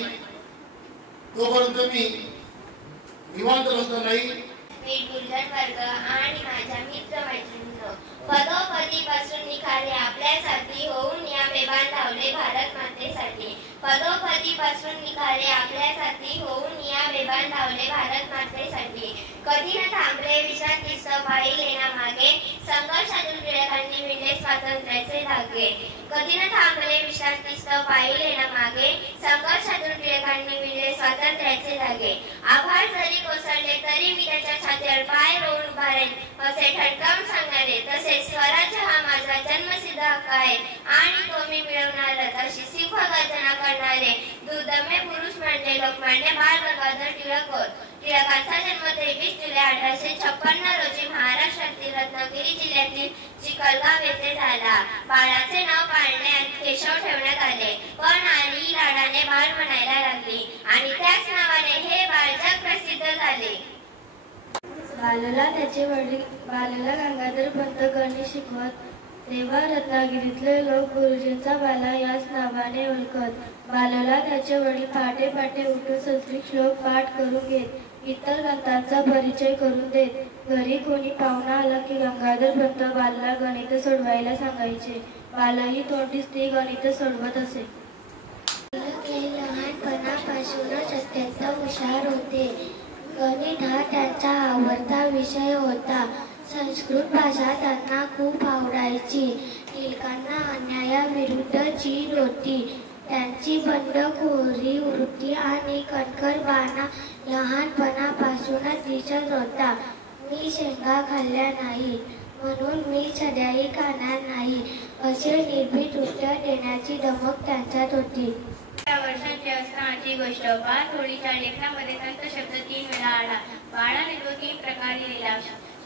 नाही तोपर्यंत मी निवांत बसणार नाही। मी गुरुजन वर्ग आणि माझ्या मित्र मैत्रिणींनो, पदोपदी पासून निघाले आपल्यासाठी, होऊन या बेभान धावले भारत मातेसाठी। पदोपदी पासून निघाले आपल्यासाठी, होऊन या बेभान धावले भारत मातेसाठी। कधी न थांबले विश्रांतीस्तव पाहिले ना मागे, संघर्षातून टिळकांनी विणले स्वातंत्र्याचे धागे। कधी न थांबले विश्रांतीस्तव पाहिले ना मागे, संघर्षातून टिळकांनी विणले स्वातंत्र्याचे धागे। आभार जरी कोसळले तरी मी त्याच्या छातीवर पाय रोवून उभा राहीन, असे ठणकावून सांगणारे। तसेच स्वराज्य हा माझा जन्मसिद्ध हक्क आहे आणि तो मी मिळवणारच, अशी सिंह गर्जना करणारे दुर्दम्य पुरुष म्हणजे लोकमान्य बाळ गंगाधर टिळक होत। टिळकांचा जन्म 23 जुलै 1856 रोजी महाराष्ट्रातील रत्नागिरी जिल्ह्यातील चिखलगाव येथे झाला। बाळाचे नाव पाळणे केशव ठेवण्यात आले, पण आई लाडाने बाळ म्हणायला लागली आणि त्याच नावाने हे बाळ जगप्रसिद्ध झाले। बालला त्याचे वडील बालला गंगाधर पंत गणित शिकवत, तेव्हा रत्नागिरीतले लोक गुरुजींचा बाला याच नावाने ओळखत। बालला त्याचे वडील पहाटे पहाटे उठून संस्कृत श्लोक पाठ करून घेत, इतर ग्रंथांचा परिचय करून देत। घरी कोणी पाहुणा आला की गंगाधर पंत बालला गणित सोडवायला सांगायचे। बालही तोंडीच ते गणित सोडवत असे। ते लहानपणापासूनच अत्यंत हुशार होते। गणित हा त्यांचा आवडता विषय होता। संस्कृत भाषा त्यांना खूप आवडायची। टिळकांना अन्यायाविरुद्ध चीड होती। त्यांची बंडखोरी वृत्ती आणि कणखरपणा लहानपणापासूनच दिसत होता। मी शेंगा खाल्ल्या नाहीत म्हणून मी छड्याही खाणार नाही, असे निर्भीड उत्तर देण्याची धमक त्यांच्यात होती। वर्षांची असतानाची गोष्ट। बालहोळीच्या लेखनामध्ये संत शब्द 3 वेळा आला। बाळाने तो 3 प्रकारे लिहिला।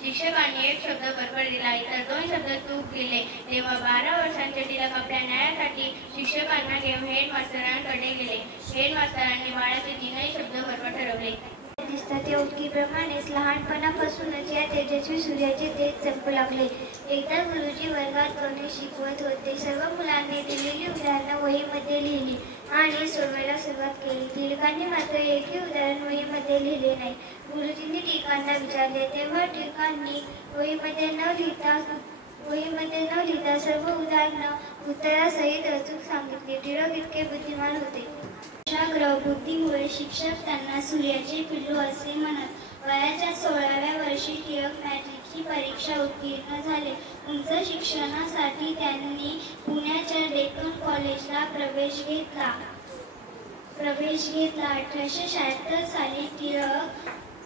शिक्षकांनी एक शब्द बरोबर दिला, इतर 2 शब्द चूक दिले। तेव्हा 12 वर्षांचे टिळक आपल्या न्यायासाठी शिक्षकांना घेऊन हेडमास्तरांकडे गेले। हेडमास्तरांनी बाळाचे 3ही शब्द बरोबर ठरवले। दिसतात त्या उटकीप्रमाणेच लहानपणापासूनच या तेजस्वी सूर्याचे तेज चमकू लागले। एकदा गुरुजी वर्गात गणित शिकवत होते। सर्व मुलांनी दिलेली उदाहरणं वहीमध्ये लिहिली आणि सोडवायला सुरुवात केली। टिळकांनी मात्र एकही उदाहरण वहीमध्ये लिहिले नाही। गुरुजींनी टिळकांना विचारले, तेव्हा टिळकांनी वहीमध्ये न लिहिता सर्व उदाहरणं उत्तरासहित अचूक सांगितली। टिळक इतके बुद्धिमान होते। बुद्धीमुळे शिक्षक त्यांना सूर्याचे पिल्लू असे म्हणत। वयाच्या 16व्या वर्षी टिळक मॅट्रिकची परीक्षा उत्तीर्ण झाले। उच्च शिक्षणासाठी त्यांनी पुण्याच्या डेक्कन कॉलेजला प्रवेश घेतला। 1876 साली टिळक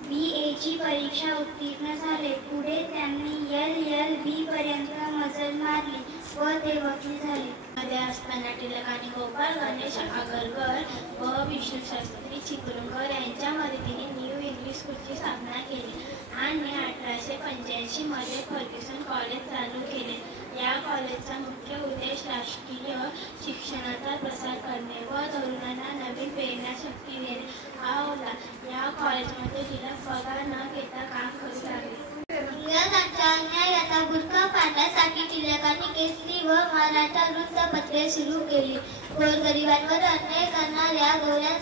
BA ची परीक्षा उत्तीर्ण झाले। पुढे त्यांनी LL.B पर्यंत मजल मारली व ते वकील झाले। मध्ये असताना टिळकांनी गोपाळ गणेश आगरकर व विष्णुशास्त्री चिपळूणकर यांच्या मदतीने न्यू इंग्लिश स्कूलची स्थापना केली आणि 1885 मध्ये फर्ग्युसन कॉलेज चालू केले। या कॉलेजचा मुख्य उद्देश राष्ट्रीय शिक्षणाचा प्रसार करणे व तरुणांना नवीन प्रेरणाशक्ती देणे हा होता। या कॉलेजमध्ये टिळक पगार न घेता काम करू लागले। इंग्रजांच्या अन्यायाचा बुरखा पाडण्यासाठी टिळकांनी केसरी व मराठा वृत्तपत्रे सुरू केली। गोरगरिबांवर अन्याय करणाऱ्या गोऱ्या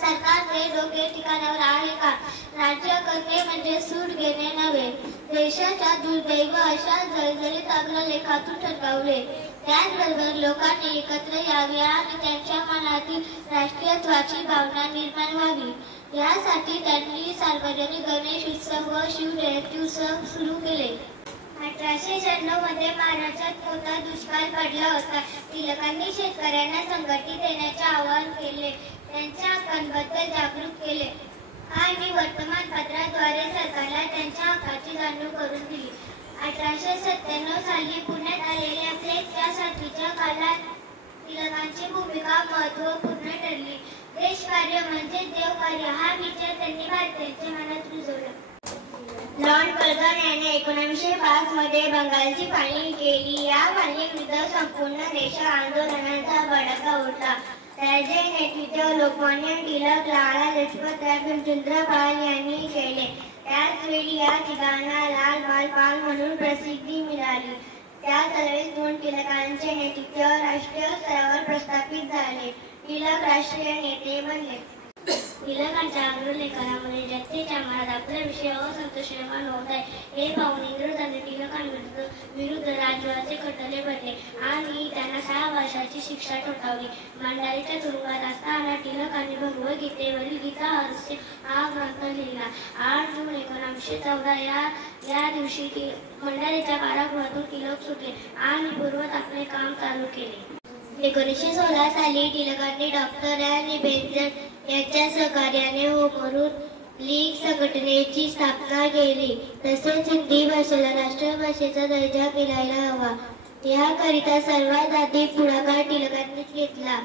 सरकारचे डोके ठिकाणावर आहे का? राज्य करणे म्हणजे सूट घेणे नव्हे। देशाच्या दुर्दैव अशा जळजळीत अग्रलेखातून ठणकावले। त्याचबरोबर लोकांनी एकत्र यावे आणि त्यांच्या मनातील राष्ट्रीयत्वाची भावना निर्माण व्हावी, यासाठी त्यांनी सार्वजनिक गणेश उत्सव व शिवजयंती उत्सव सुरू केले। 1896 मध्ये महाराष्ट्रात मोठा दुष्काळ पडला होता। टिळकांनी शेतकऱ्यांना संघटित येण्याचे आवाहन केले, त्यांच्या हक्कांबद्दल जागृत केले आणि वर्तमानपत्राद्वारे सरकारला त्यांच्या हक्काची जाणीव करून दिली। 1897 साली पुण्यात आलेल्या प्लेगच्या साथीच्या काळात टिळकांची भूमिका महत्त्वपूर्ण ठरली। देशकार्य म्हणजे देवकार्य हा विचार त्यांनी भारतीयांच्या मनात रुजवला। लॉर्ड कर्झन यांनी 1905 मध्ये बंगालची फाळणी केली। या फाळणीविरुद्ध संपूर्ण देशात आंदोलनाचा भडका उठला। त्याचे नेतृत्व लोकमान्य टिळक, लाला लजपतराय, भीमचंद्र पाल यांनी केले। त्याच वेळी या ठिकाणा लाल बाल पाल म्हणून प्रसिद्धी मिळाली। त्या चळवळीतून टिळकांचे नेतृत्व राष्ट्रीय स्तरावर प्रस्थापित झाले। टिळक राष्ट्रीय नेते बनले. टिळकांच्या अग्रलेखनामध्ये जनतेच्या मनात आपल्याविषयी असंतोष निर्माण होत आहे हे पाहून इंग्रजांनी टिळकांविरुद्ध राजद्रोहाचे खटले भरले आणि त्यांना 6 वर्षाची शिक्षा ठोठावली. मंडालेच्या तुरुंगात असताना टिळकांनी भगवद्गीतेवरील गीता रहस्य हा ग्रंथ लिहिला. 8 जून 1914 या दिवशी मंडालेच्या कारागृहातून टिळक सुटले आणि पूर्वत आपले काम चालू केले. 1916 साली टिळकांनी डॉक्टर आणि बेंझट यांच्या सहकार्याने होमरूल लीग संघटनेची स्थापना केली. तसेच हिंदी भाषेला राष्ट्रभाषेचा दर्जा मिळायला हवा याकरिता सर्वात आधी पुढाकार टिळकांनीच घेतला.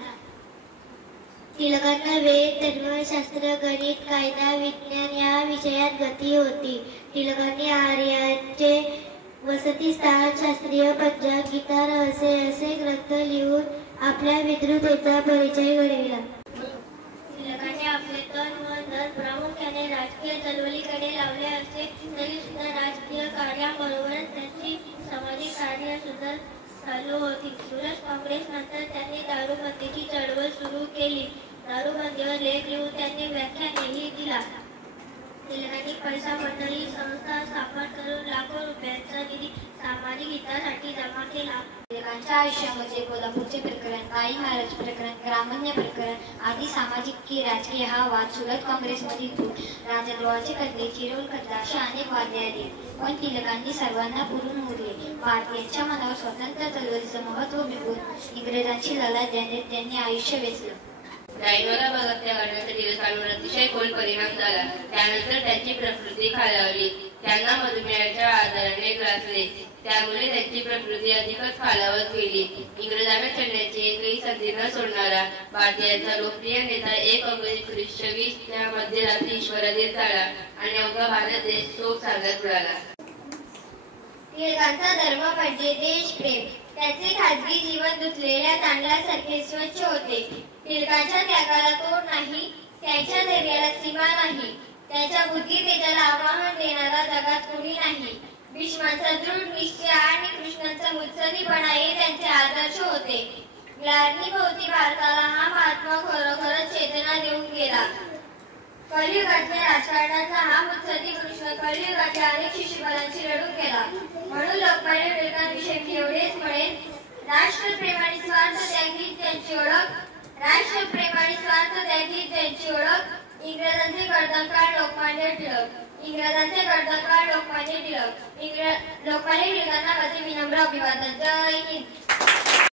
टिळकांना वेद, धर्मशास्त्र, गणित, कायदा, विज्ञान या विषयात गती होती. टिळकांनी आर्यांचे वसतिस्थान, शास्त्रीय पंजाब, गीता रहस्य असे ग्रंथ लिहून आपल्या विद्वत्तेचा परिचय घडविला. टिळकांनी आपले तन व धन प्रामुख्याने राजकीय चळवळीकडे लावले असले तरी सुद्धा राजकीय कार्याबरोबरच त्यांची सामाजिक कार्य सुद्धा चालू होती. सुरत काँग्रेस नंतर त्यांनी दारूबंदीची चळवळ सुरू केली. दारूबंदीवर लेख लिहून त्यांनी व्याख्यानही दिला. टिळकांनी पैसा मंडळी संस्था स्थापन करून लाखो रुपयांचा निधी सामाजिक हितासाठी जमा केला. टिळकांच्या आयुष्यामध्ये कोल्हापूरचे प्रकरण, काळी महाराज प्रकरण, ग्रामण्य प्रकरण आदी सामाजिक की राजकीय हा वाद, सुरत काँग्रेसमधील फूट, राजद्रोहाचे खटले, चिरोल खटला अशा अनेक वादे आले. पण टिळकांनी सर्वांना पुरून उरले. भारतीयांच्या मनावर स्वतंत्र चळवळीचं महत्त्व बिंबवून इंग्रजांची लढा देण्यात त्यांनी आयुष्य वेचलं. रायगडला बलात्कार करण्याचा टिळकांवर अतिशय खोल परिणाम झाला. त्यानंतर त्यांची प्रकृती खालावली. त्यांना मधुमेहाच्या आजाराने ग्रासले. त्यामुळे त्यांची प्रकृती अधिकच खालावत गेली. इंग्रजांना चढण्याची एकही संधी न सोडणारा भारतीयांचा लोकप्रिय नेता 1 ऑगस्ट 1920 या मध्यरात्री ईश्वराधीन झाला आणि अवघा भारत देश शोक सागरात बुडाला. टिळकांचा धर्म म्हणजे देशप्रेम. त्याचे खाजगी जीवन धुतलेल्या तांदळासारखे स्वच्छ होते. टिळकांच्या त्यागाला तोड नाही, त्यांच्या धैर्याला सीमा नाही, त्यांच्या बुद्धितेजाला आव्हान देणारा जगात कोणी नाही. भीष्माचा दृढ निश्चय आणि कृष्णांचा मुत्सद्दीपणा हे त्यांचे आदर्श होते. ग्लानीभोवती भारताला हा महात्मा खरोखरच चेतना देऊन गेला. कलियुगातल्या राजकारणाचा हा मुत्सद्दी कृष्ण कलियुगातल्या अनेक शिशुपालांची रडून गेला. म्हणून लोकमान्य टिळकांविषयी एवढेच म्हणेन, राष्ट्रप्रेम आणि स्वार्थ त्यागी त्यांची ओळख, राष्ट्रप्रेम आणि स्वार्थ त्यागी त्यांची ओळख. इंग्रजांचे कर्दमकाळ लोकमान्य टिळक, इंग्रजांचे कर्दमकाळ लोकमान्य टिळक. लोकमान्य टिळकांना माझे विनम्र अभिवादन. जय हिंद.